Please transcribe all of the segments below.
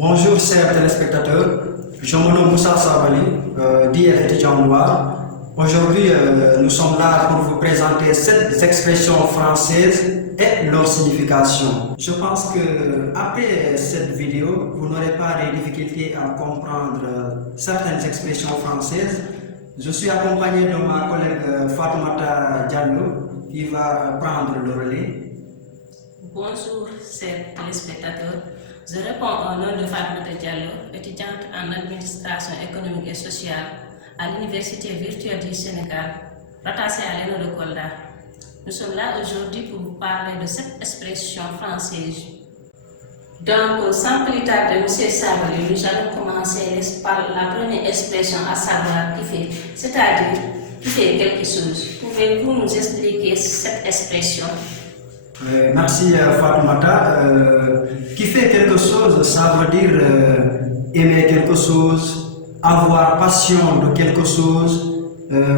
Bonjour chers téléspectateurs, je me nomme Moussa Sabali, dit étudiant noir. Aujourd'hui, nous sommes là pour vous présenter 7 expressions françaises et leur signification. Je pense que après cette vidéo, vous n'aurez pas de difficultés à comprendre certaines expressions françaises. Je suis accompagné de ma collègue Fatoumata Diallo qui va prendre le relais. Bonjour chers téléspectateurs, je réponds au nom de Fatoumata Diallo, étudiante en administration économique et sociale à l'Université virtuelle du Sénégal, rattachée à l'ENO de Kolda. Nous sommes là aujourd'hui pour vous parler de cette expression française. Donc, sans plus tarder, M. Sabali, nous allons commencer par la première expression, à savoir qui fait, c'est-à-dire qui fait quelque chose. Pouvez-vous nous expliquer cette expression? Merci Fatoumata. Qui fait quelque chose, ça veut dire aimer quelque chose, avoir passion de quelque chose.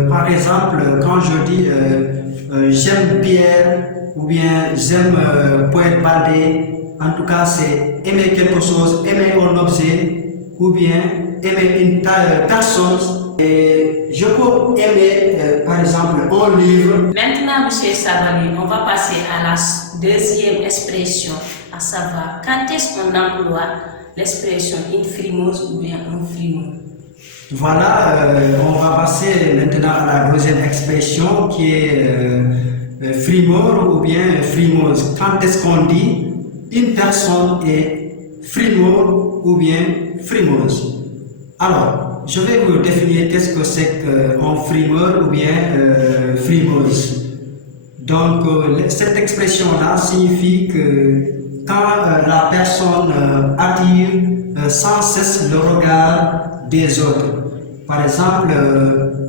Par exemple, quand je dis j'aime Pierre ou bien j'aime Poète Baldé, en tout cas c'est aimer quelque chose, aimer un objet ou bien aimer une personne. Et je peux aimer par exemple un livre. Maintenant, M. Sabali, on va passer à la deuxième expression, à savoir quand est-ce qu'on emploie l'expression une frimeuse ou bien un frimeux. Voilà, on va passer maintenant à la deuxième expression qui est frimeur ou bien frimeuse. Quand est-ce qu'on dit une personne est frimeur ou bien frimeuse? Alors, je vais vous définir qu'est-ce que c'est qu'un frimeur ou bien frimeuse. Donc, cette expression-là signifie que quand la personne attire sans cesse le regard des autres. Par exemple,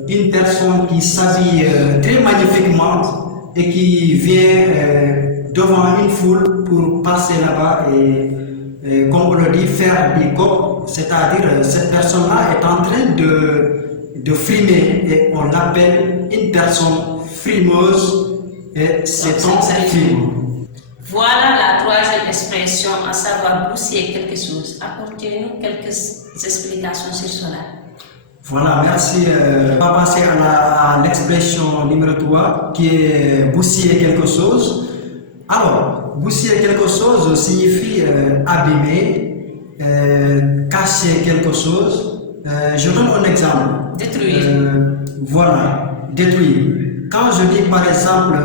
une personne qui s'habille très magnifiquement et qui vient devant une foule pour passer là-bas et comme on le dit, faire des copes, c'est-à-dire cette personne-là est en train de frimer et on l'appelle une personne frimeuse et c'est un frime. Voilà la troisième expression, à savoir bousiller quelque chose. Apportez-nous quelques explications sur cela. Voilà, merci. On va passer à l'expression numéro 3 qui est bousiller quelque chose. Alors, bousiller quelque chose signifie abîmer, cacher quelque chose. Je donne un exemple. Détruire. Voilà, détruire. Quand je dis par exemple,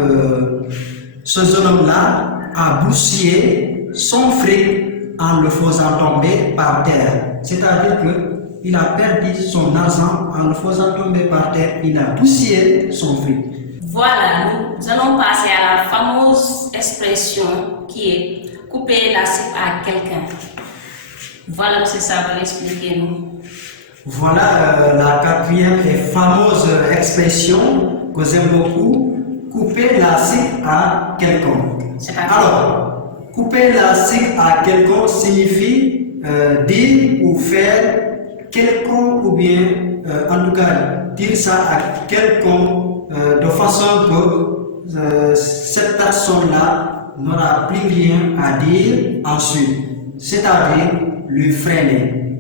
ce jeune homme-là a bousillé son fric en le faisant tomber par terre. C'est-à-dire qu'il a perdu son argent en le faisant tomber par terre. Il a bousillé son fric. Voilà, nous allons passer à la fameuse expression qui est couper la cible à quelqu'un. Voilà, M. Sabali, expliquez-nous. Voilà la quatrième et fameuse expression que j'aime beaucoup, couper la cible à quelqu'un. Alors, couper la cible à quelqu'un signifie dire ou faire quelqu'un ou bien, en tout cas, dire ça à quelqu'un de façon que cette personne-là n'aura plus rien à dire ensuite, c'est-à-dire lui freiner.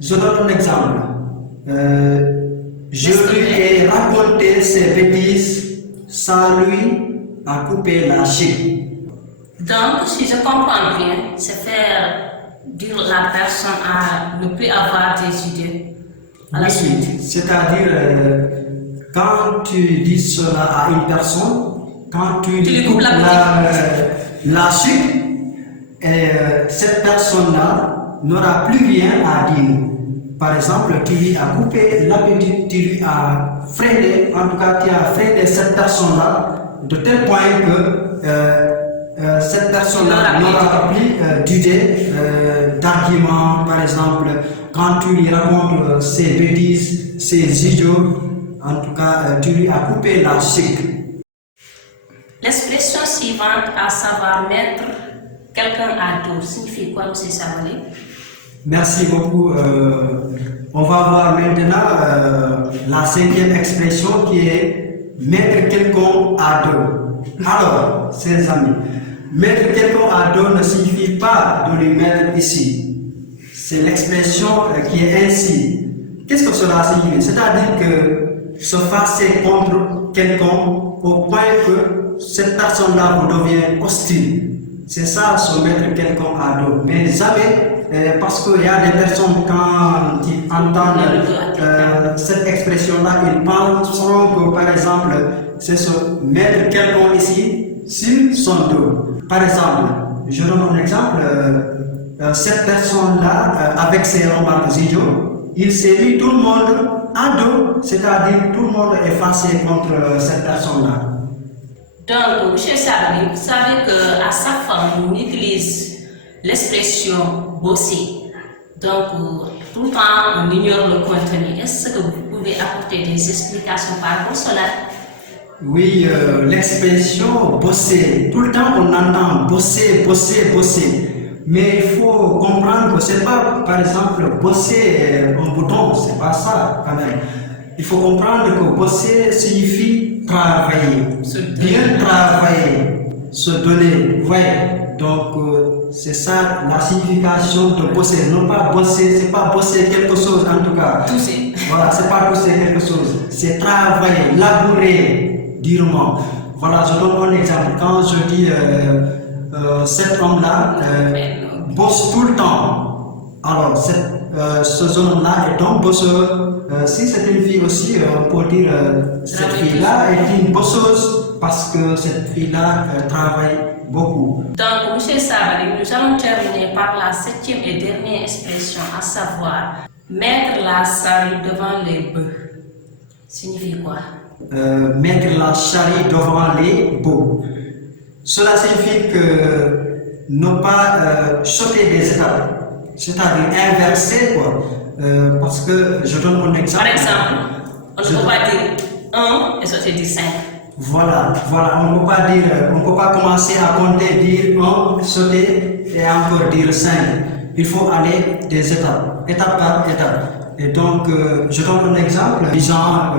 Je donne un exemple. Je lui ai raconté ses bêtises, ça lui a coupé la chic. Donc, si je comprends bien, c'est faire dire la personne à ne plus avoir des idées à la suite. C'est-à-dire, quand tu dis cela à une personne, quand tu lui coupes la chic, cette personne-là n'aura plus rien à dire. Par exemple, tu lui as coupé l'appétit, tu lui as freiné, en tout cas tu as freiné cette personne-là de tel point que cette personne-là n'aura plus d'idée, d'argument. Par exemple, quand tu lui racontes ses bêtises, ses idiots, en tout cas tu lui as coupé la chic. L'expression suivante, à savoir mettre quelqu'un à dos, signifie quoi, M. Sabali? Merci beaucoup. On va voir maintenant la cinquième expression qui est mettre quelqu'un à dos. Alors, chers amis, mettre quelqu'un à dos ne signifie pas de lui mettre ici. c'est l'expression qui est ainsi. Qu'est-ce que cela signifie? C'est-à-dire que se fâcher contre quelqu'un au point que cette personne-là vous devient hostile. C'est ça, se mettre quelqu'un à dos. Mais jamais, parce qu'il y a des personnes quand ils entendent cette expression-là, ils penseront que par exemple, c'est se mettre quelqu'un ici sur son dos. Par exemple, je donne un exemple, cette personne-là, avec ses remarques idiots, il s'est mis tout le monde à dos, c'est-à-dire tout le monde est fâché contre cette personne-là. Donc, M. Sabali, vous savez qu'à chaque fois, on utilise l'expression bosser. Donc, tout le temps, on ignore le contenu. Est-ce que vous pouvez apporter des explications par rapport à cela? Oui, l'expression bosser, tout le temps on entend bosser, bosser, bosser. Mais il faut comprendre que ce n'est pas, par exemple, bosser un bouton, c'est pas ça quand même. Il faut comprendre que bosser signifie travailler, bien travailler, se donner. Ouais. Donc, c'est ça la signification de bosser. Non pas bosser, c'est pas bosser quelque chose en tout cas. Tousser. Voilà, c'est pas bosser quelque chose, c'est travailler, labourer durement. Voilà, je donne un exemple. Quand je dis cet homme-là bosse tout le temps, alors ce jeune homme-là est un bosseur. Si c'est une fille aussi, on peut dire cette fille-là est une bosseuse parce que cette fille-là travaille beaucoup. Donc, M. Sabali, nous allons terminer par la 7e et dernière expression, à savoir mettre la charrue devant les bœufs. Signifie quoi? Mettre la charrue devant les bœufs. Cela signifie que ne pas sauter des étapes, c'est-à-dire inverser quoi. Parce que je donne un exemple. Par exemple, on ne peut pas dire 1 et sauter dire 5. Voilà, on ne peut pas commencer à compter, dire 1, sauter et encore dire 5. Il faut aller des étapes, étape par étape. Et donc, je donne un exemple disant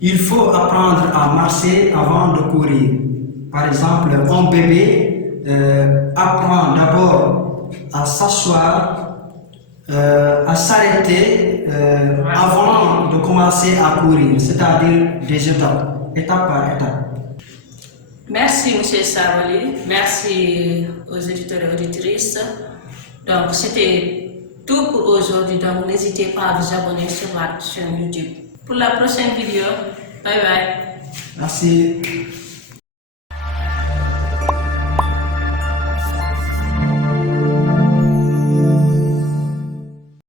il faut apprendre à marcher avant de courir. Par exemple, un bébé apprend d'abord à s'asseoir, à s'arrêter avant de commencer à courir, c'est-à-dire des étapes, étape par étape. Merci M. Sabali, merci aux éditeurs et auditrices. Donc c'était tout pour aujourd'hui, donc n'hésitez pas à vous abonner sur ma chaîne YouTube. Pour la prochaine vidéo, bye bye. Merci.